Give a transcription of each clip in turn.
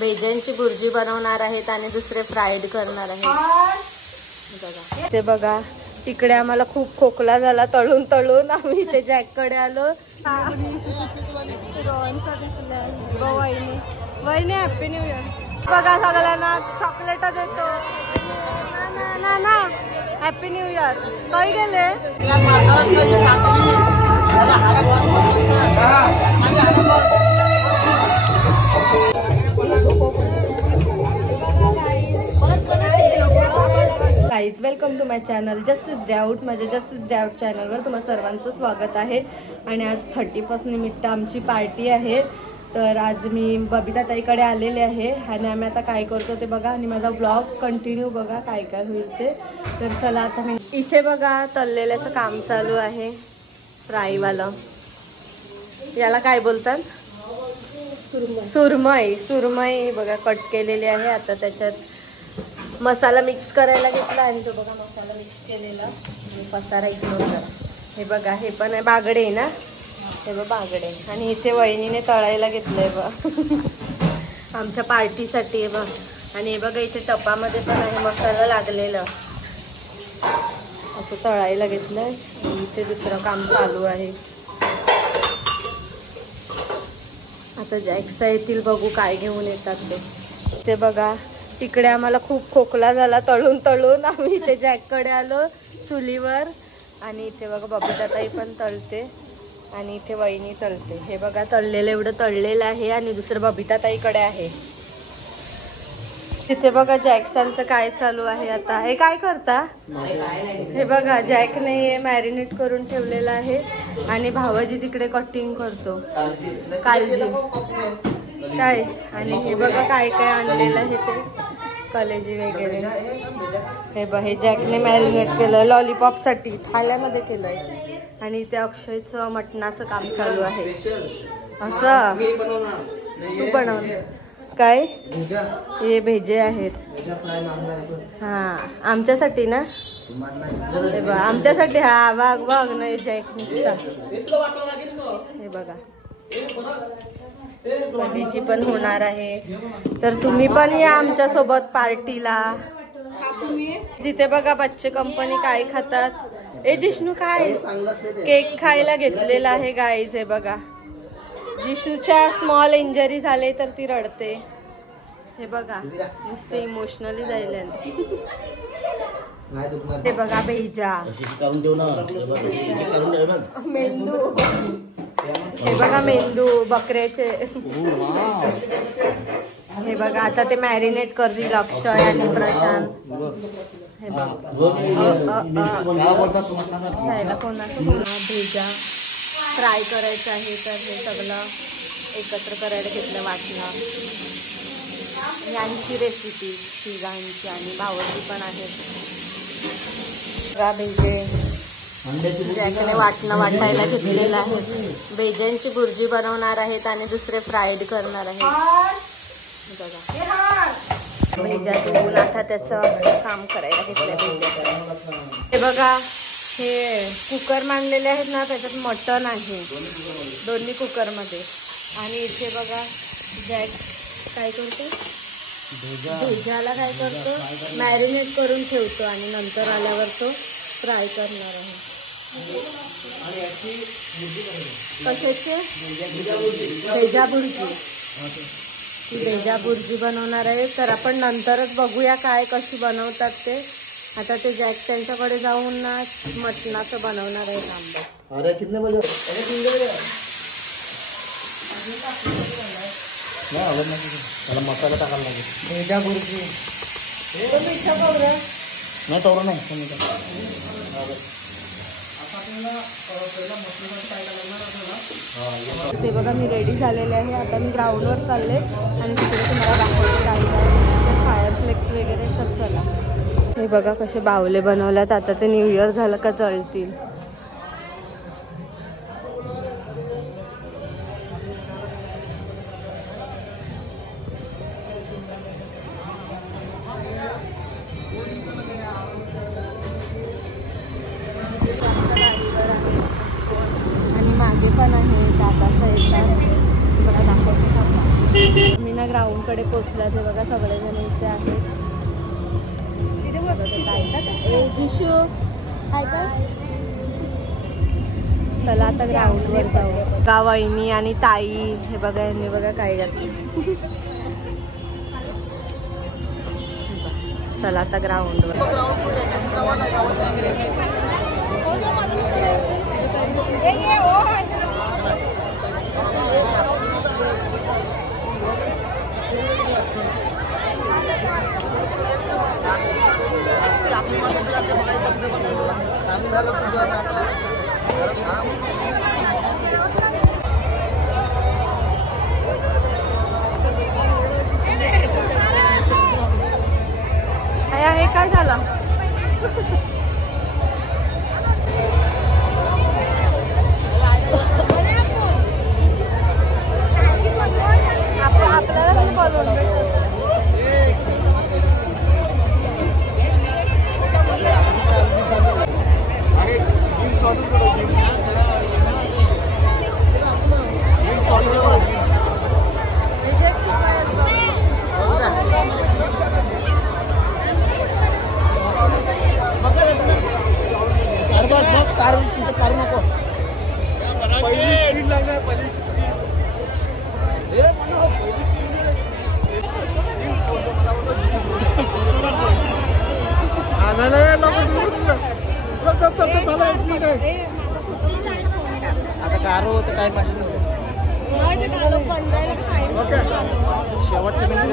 भेजांची भुर्जी बनवणार आहेत आणि दुसरे फ्राईड करणार आहेत बघा। ते बघा तिकडे आम्हाला खूप खोकला झाला तळून तळून, आम्ही इथे जॅककडे आलो। वहिनी हॅपी न्यू इयर बघा, सगळ्यांना चॉकलेट देतो ना ना, हॅपी न्यू इयर। काही गेले guys, welcome to my channel justice day out. माझ्या जस्टिस डे आउट चॅनलवर तुम्हा सर्वांचं स्वागत आहे। आणि आज 31st निमित्त आमची पार्टी आहे, तर आज मी बबिता ताईकडे आलेले आहे आणि आम्ही आता काय करतो ते बघा आणि माझा ब्लॉग कंटिन्यू बघा काय काय होईल ते। तर चला आता मी इथे बघा तळलेल्याचं काम चालू आहे, फ्राईवालं, याला काय बोलतात, सुरमई। सुरमई बघा कट केलेली आहे। आता त्याच्यात मसाला मिक्स करायला घेतला आणि तो बघा मसाला मिक्स केलेला पसारा इग्नोर करा। हे बघा हे पण आहे बागडे ना, हे बघ बागडे। आणि इथे वहिनीने तळायला घेतलंय बघ आमच्या पार्टीसाठी आहे बघ। आणि हे बघा इथे टपामध्ये पण आहे मसाला लागलेलं, असं तळायला घेतलंय। इथे दुसरं काम चालू आहे। आता जॅक्सा येतील, बघू काय घेऊन येतात ते बघा तिकडे आम्हाला खूप खोकला झाला तळून तळून, आम्ही इथे जॅककडे आलो चुलीवर। आणि इथे बघा बबिता ताई पण तळते आणि इथे वहिनी तळते। हे बघा तळलेलं एवढं तळलेलं आहे आणि दुसरं बबिता ताईकडे आहे। तिथे बघा जॅक्सनचं काय चालू आहे आता। हे काय करता, हे बघा जॅकने मॅरिनेट करून ठेवलेलं आहे आणि भावाजी तिकडे कटिंग करतो, काळजी काय। आणि हे बघा काय काय आणलेलं आहे ते कलेजी वगैरे। हे बघ हे जॅकने मॅरिनेट केलं लॉलीपॉप साठी, थाल्यामध्ये केलंय। आणि इथे अक्षयचं मटणाचं काम चालू आहे। असं तू बनव काय, हे भेजे आहेत हा आमच्यासाठी ना, हे बघ आमच्यासाठी। हा वाघ वाघ नाही जॅक निघता, हे बघा कलेजी पण होणार आहे। तर तुम्ही पण या आमच्या सोबत पार्टीला। जिथे बघा बच्चे कंपनी काय खातात, ए जिष्णू काय केक खायला घेतलेला आहे गाईज। हे बघा जिशूच्या स्मॉल इंजरी झाले तर ती रडते, हे बघा नुसते इमोशनली जायला। हे बघा भेजा मेंदू, हे बघा मेंदू बकऱ्याचे। हे बघा आता ते मॅरिनेट करतील अक्षय आणि प्रशांत। हे बघा कोणाचं भेजा फ्राय करायचं आहे, तर हे सगळं एकत्र करायला घेतलं वाटणं। यांची रेसिपी तिघांची आणि भावची पण आहे बघा। भेजे जॅकने वाटणं वाटायला घेतलेलं आहे। भेजांची भुर्जी बनवणार आहेत आणि दुसरे फ्राईड करणार आहेत बघा। भेजा धुवून आता त्याचं काम करायला घेतलं भेजा। हे बघा हे कुकर मांडलेले आहेत ना, त्याच्यात मटण आहे दोन्ही कुकरमध्ये। आणि इथे बघा जॅक काय करतो, भेजाला काय करतो मॅरिनेट करून ठेवतो आणि नंतर आल्यावर तो फ्राय करणार आहे। कशाची भेजा भुर्जी, भेजा भुर्जी बनवणार आहे। तर आपण नंतरच बघूया काय कशी बनवतात ते। आता ते जॅक त्यांच्याकडे जाऊन ना मटणाचं बनवणार आहे आंबे। अरे कितने बजे मसाला टाकायला लागेल। भेजा भुर्जी नाही तोरण नाही। ते बघा मी रेडी झालेले आहे, आता मी ग्राउंडवर चालले आणि तिकडे तुम्हाला दाखवते काय काय फायर फ्लेक्स वगैरे सब। चला हे बघा कसे बावले बनवल्यात, आता ते न्यू इयर झालं का जळतील। आणि मागे पण आहे दादा साहेब बघा दाखवते। मी ना ना ग्राउंड कडे पोचला ते बघा सगळेजण इथे आहेत. जिशू काय का चला आता ग्राउंड वर जाऊ. का वहिनी आणि ताई हे बघा यांनी बघा काय घातलं. चला आता ग्राउंड वर. हे काय झालं. आपल्याला बोलवून आता गारो होतं काय माहिती शेवटचं मम्मी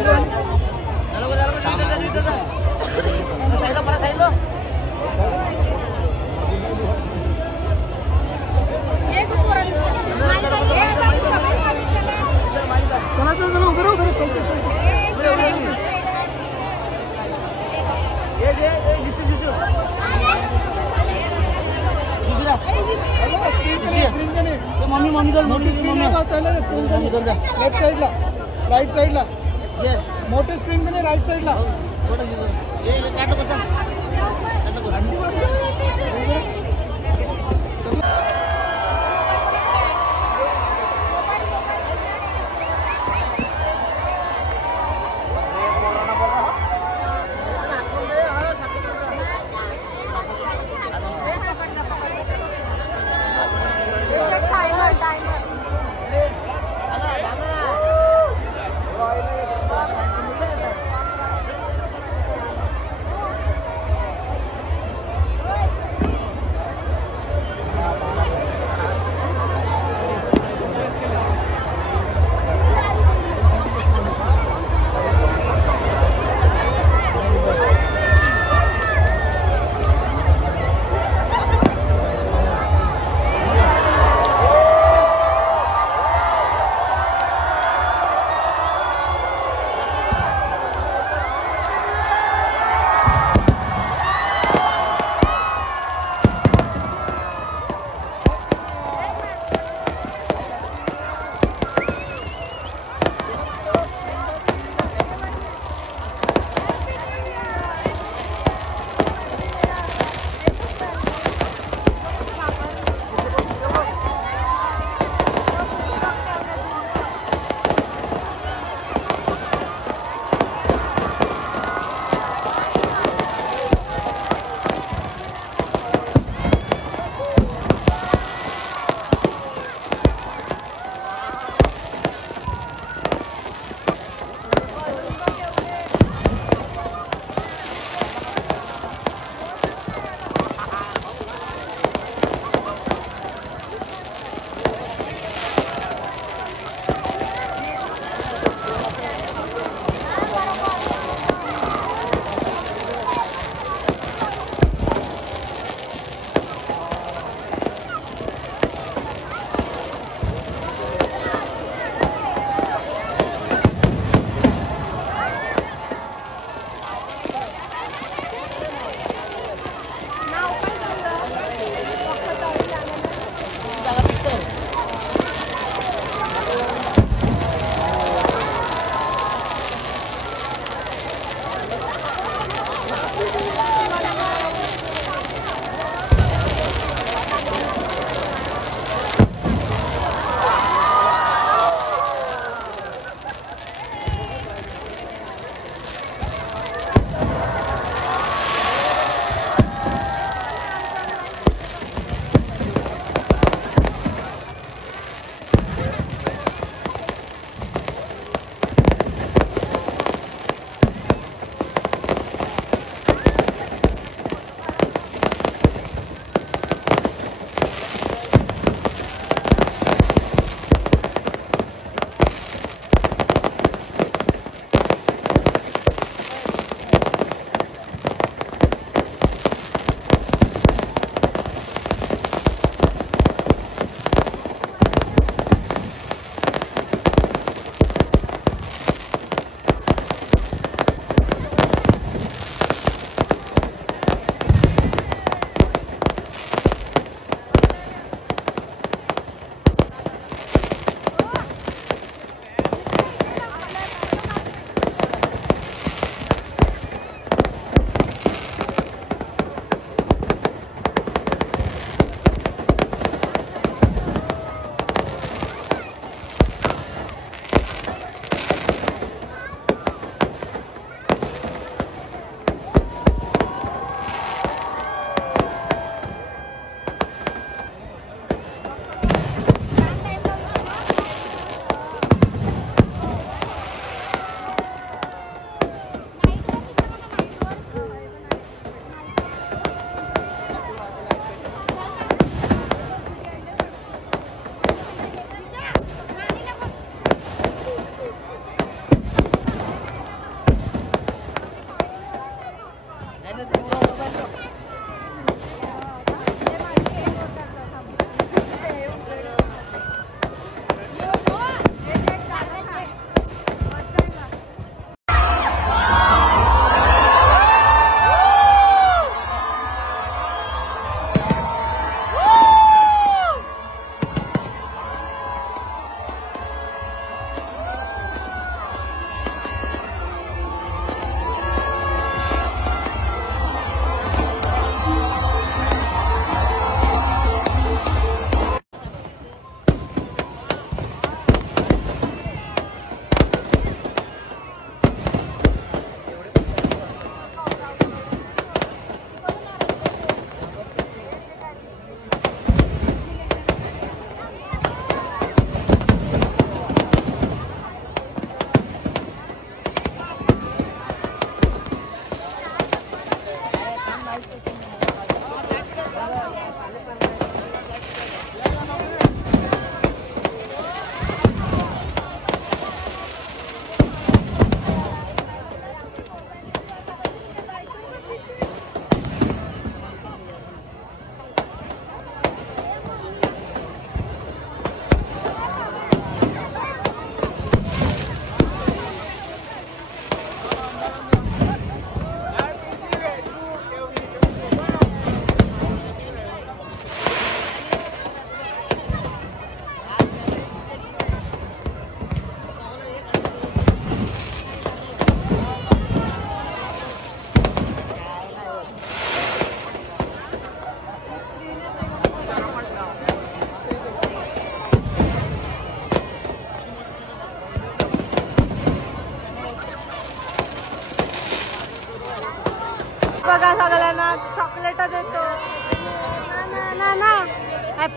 लेफ्ट साइडला राईट साइडला मोठे स्क्रीन का नाही राईट साइडला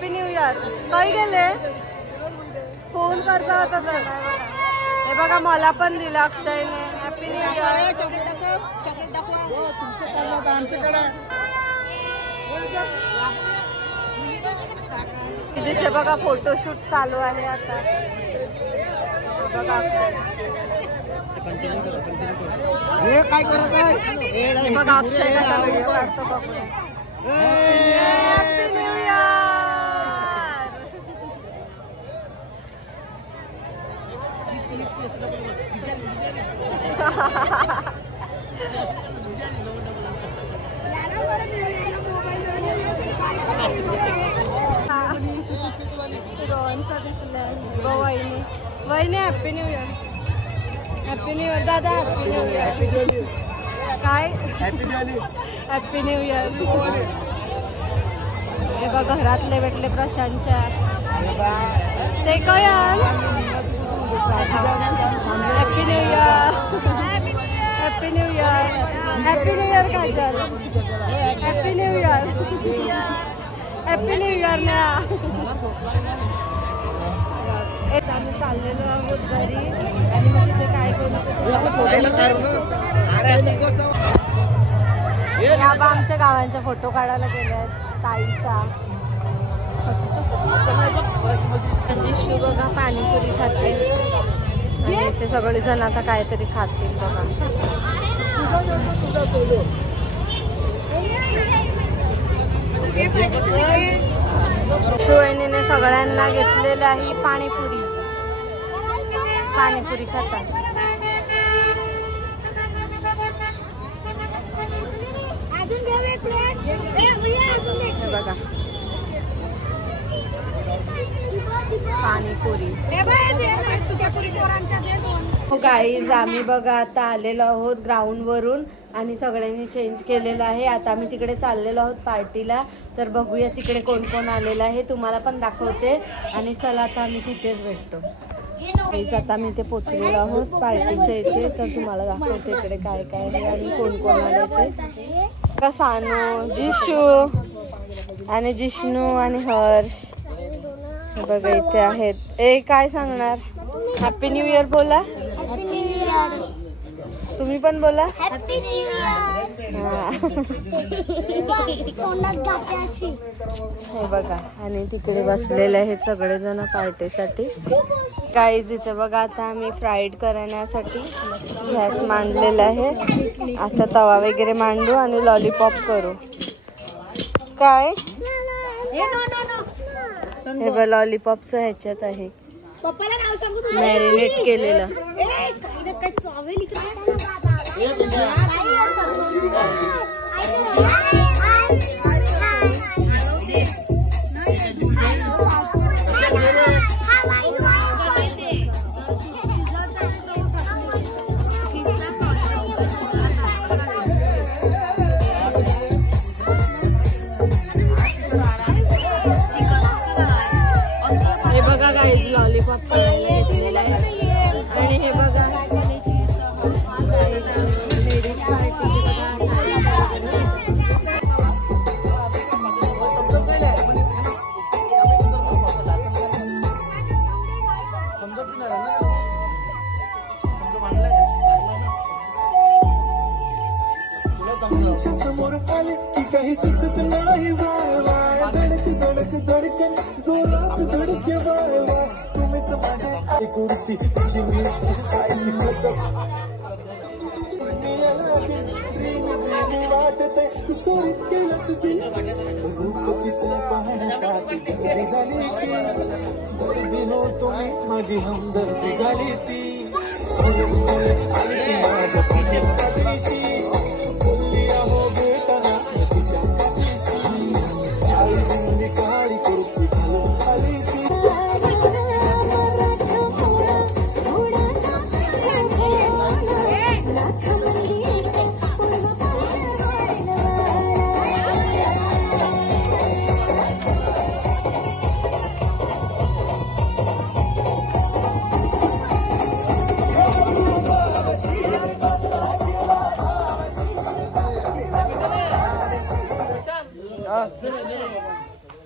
हॅपी न्यू इयर. काही गेले फोन करता होता तर. हे बघा मला पण दिलं अक्षयने. Happy new year. तिथे बघा फोटोशूट चालू आहे आता. बघा अक्षय काय करत आहे. बघा अक्षय कसा व्हिडिओ काढतो बघूया. Happy new year. रोहनचा दिसलाय. वहिनी वहिनी happy new year. Happy new year दादा. Happy new year. काय हॅपी न्यू इयर. हे बघा घरातले भेटले प्रशांतच्या. ते काय happy new year. Happy new year. Happy new year काय झालं. Happy new year. Happy new year ना. आम्ही चाललेलो आहोत घरी आणि मग तिथे काय करू. आमच्या गावांच्या फोटो काढायला गेले आहेत. ताईचा जिशू बघा पाणीपुरी खाते आणि ते सगळे जण आता काहीतरी खातील बघा. शिवणीने सगळ्यांना घेतलेली आहे पाणीपुरी. पाणीपुरी खातात. बघा पाणीपुरी. गाईज आम्ही बघा आता आलेलो आहोत ग्राउंड वरून आणि सगळ्यांनी चेंज केलेलं आहे. आता आम्ही तिकडे चाललेलो आहोत पार्टीला. तर बघूया तिकडे कोण कोण आलेलं आहे. तुम्हाला पण दाखवते आणि चला आता आम्ही तिथेच भेटतो. आता आम्ही इथे पोचलेलो आहोत पार्टीच्या इथे. तर तुम्हाला दाखवते इकडे काय काय आहे आणि कोण कोण आले ते. का सानू जिशू आणि जिष्णू आणि हर्ष हे बघा इथे आहेत. ए काय सांगणार. हॅपी न्यू इयर बोला. तुम्ही पण बोला हॅपी न्यू इयर. हे बघा आणि तिकडे बसलेले आहेत सगळेजण पार्टीसाठी. गाईज इथे बघा आता आम्ही फ्राईड करण्यासाठी गॅस मांडलेला आहे. आता तवा वगैरे मांडू आणि लॉलीपॉप करू. काय हे बघ लॉलीपॉपचं ह्याच्यात आहे मॅरिनेट केलेलं. हे बघा गाईज लॉलीपॉप घेतलेला आहे आणि हे बघा लेडीज पार्टी. समोर आले की काही सुचत नाही. वाय वाय धडक धडक धडकन जोरात धडके. वाय वाय तुम्हीच माझे कुर्ती वाटत तू चोरी केलंस ती. रूप तिचं पाहण्यासाठी गर्दी झाली की गर्दी हो तुम्ही माझी हमदर्दी झाली ती. आली माझ्या पाठीशी बोलली अहो भेटना तिच्या काठीशी. काळी बिंदी काळी कुर्ती घालून आली ती.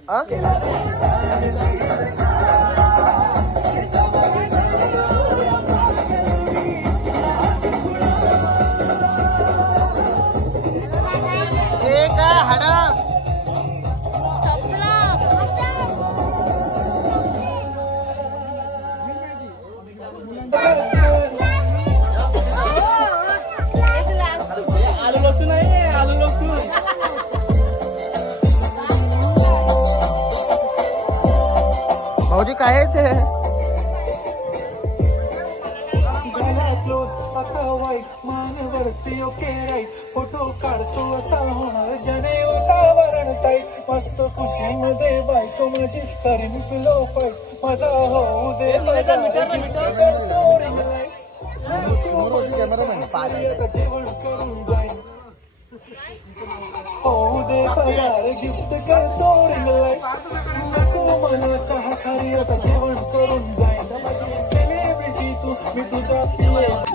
Okay. भाऊजी काय आहे ते? आता वाईट मानवरती ओके राईट फोटो काढतो असा होणार जने वातावरण ताईट मस्त खुशी मध्ये बायको माझी करीन पिलो फाईट माझा होऊ दे करतो रिंग लाईट जेवण करून जाईन होऊ दे पगार गिफ्ट करतो रिंग लाईट नको मला चहा खारी आता जेवण करून जाईन सेलिब्रिटी तू मी तुझा पिये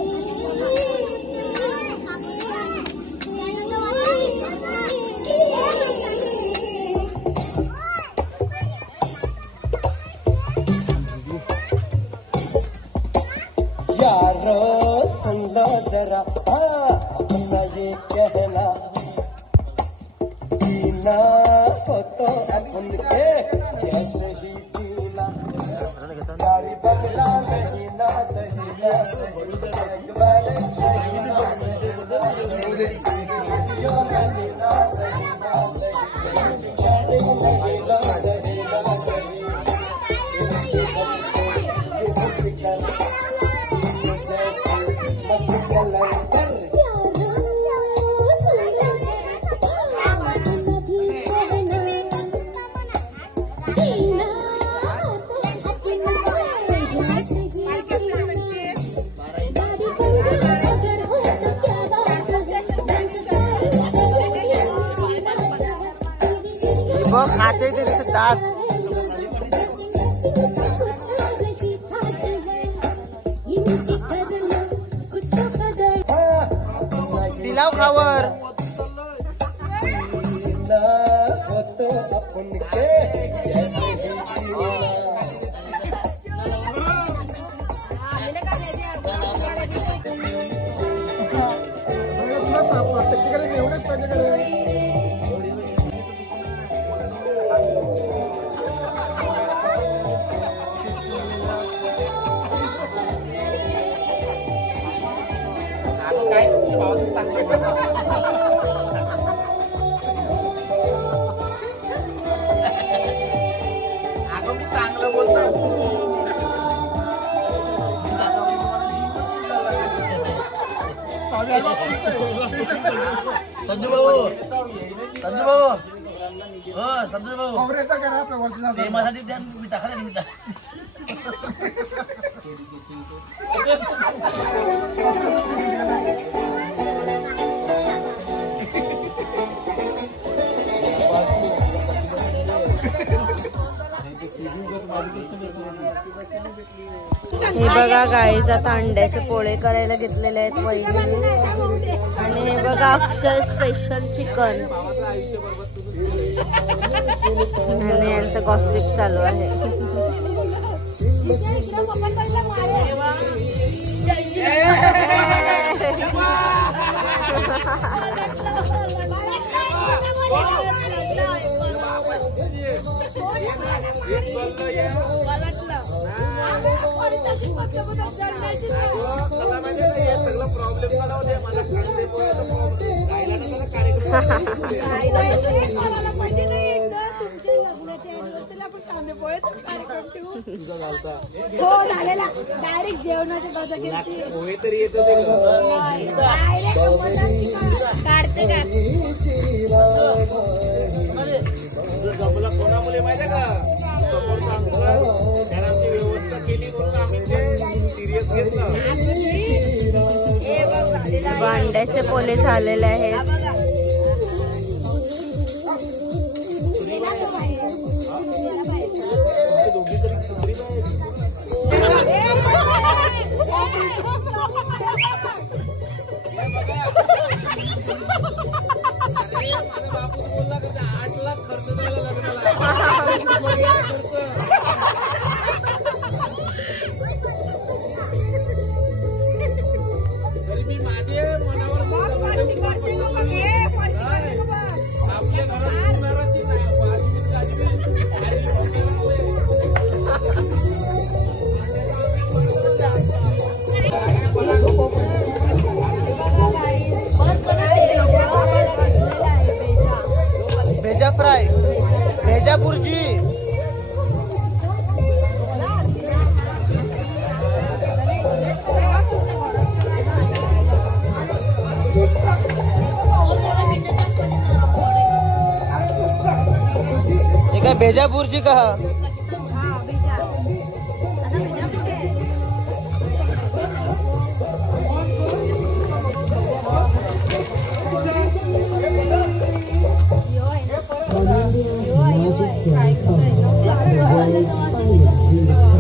सुनना जरा अपना ये कहना जीना हो तो अपन के जैसे ही जीना गाड़ी बंगला नहीं ना सही ना सही बैलेंस नहीं ना सही ना सही वीडियो नहीं ना सही ना सही चैटिंग नहीं ना सही ना सही बघ खाते ते ताक दिलाव खावर होतो अपन के जैसे ही जीना चांगलं बोलतो संजू भाऊ हो संजू भाऊ प्रेमासाठी द्या मिठा खा मिठा हे बघा गाईज आता अंड्याचे पोळे करायला घेतलेले आहेत वहिनी आणि हे बघा अक्षर स्पेशल चिकन आणि यांचं गॉसिप चालू आहे. डायरेक्ट जेवणाच्या काढते का कोणामुळे माहिती का व्यवस्था केली म्हणून आम्ही ते सिरियस घेतलं. अंड्याचे पोळे झालेले आहेत. तरी मी माझे मनावर बेजापूरची का?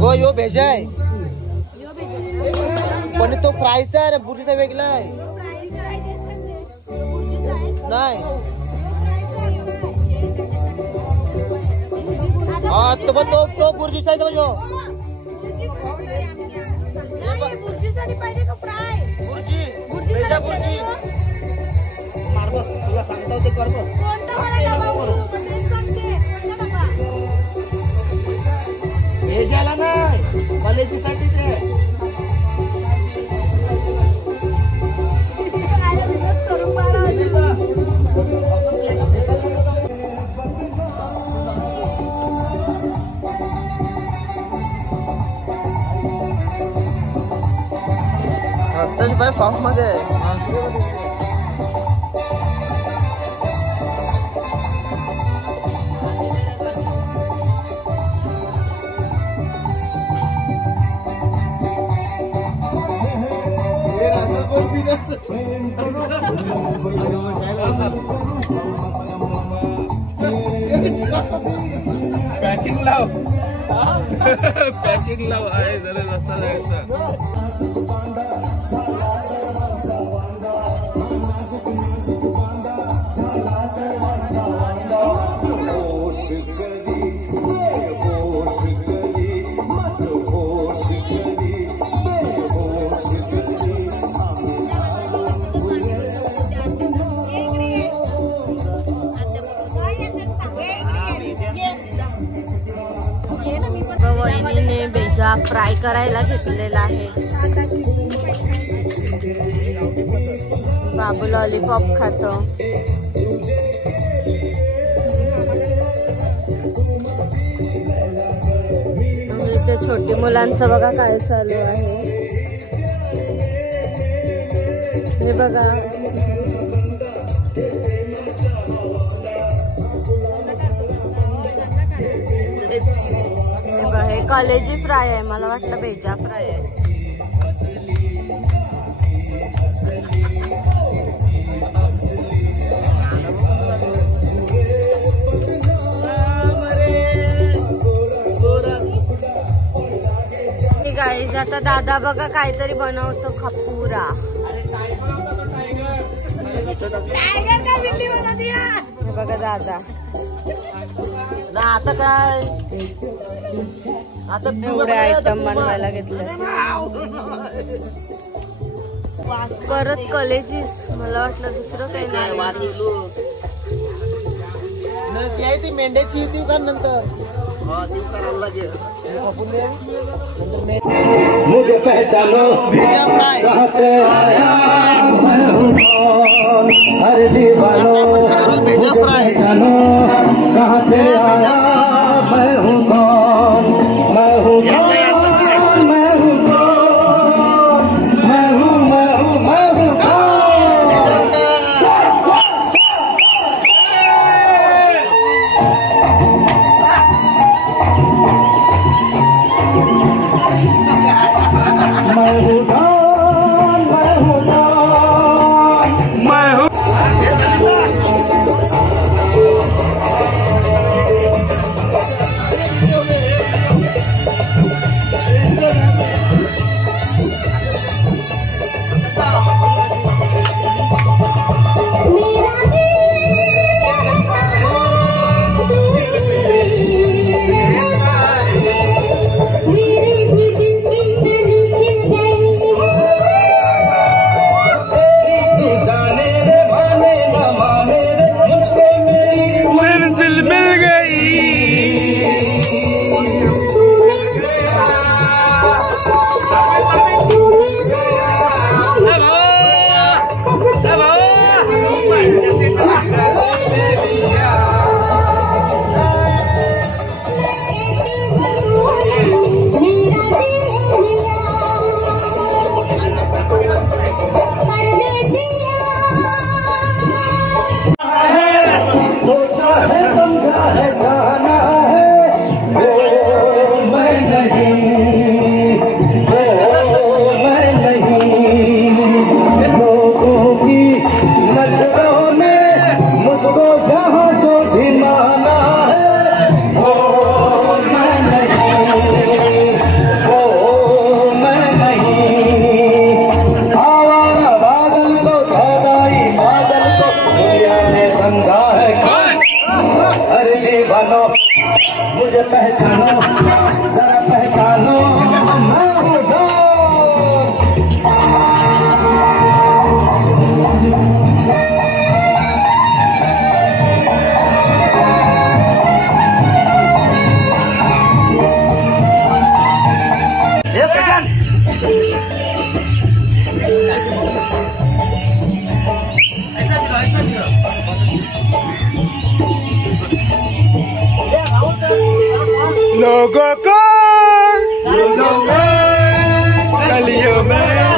हो यो भेजा आहे पण तो फ्रायचा आहे बुर्जीचा वेगळा आहे. नाही हा तो बुर्जीचा आहे तो बुर्जी भेजा बुर्जी तुला सांगता ते कर हे झाला नाही कॉलेजीसाठी ते आताच बाय फॉर्म मध्ये पॅकिंग लाव पॅकिंग लाव आहे जरा रस्ता जायचा. वहिनीने बेजा फ्राय करायला घेतलेला आहे. बाबू लॉलीपॉप खातो. इथे छोटी मुलांचं बघा काय चालू आहे. हे बघा हे कॉलेजी फ्राय आहे. मला वाटलं बेजा फ्राय आहे. गाईज आता दादा बघा काहीतरी बनवतो खपुरा. हे बघा दादा ना आता काय आता एवढे आयटम बनवायला घेतले. परत कॉलेजीस मला वाटलं दुसरं काही नाही. ती मेंढ्याची ती का नंतर मुझे पहचानो कहाँ से आया मैं हूँ कौन. हर दीवानो मुझे पहचानो कहाँ से आया मैं हूँ कौन. मैं हूँ कौन मैं हूँ कौन मैं हूँ लोगों को गलियों में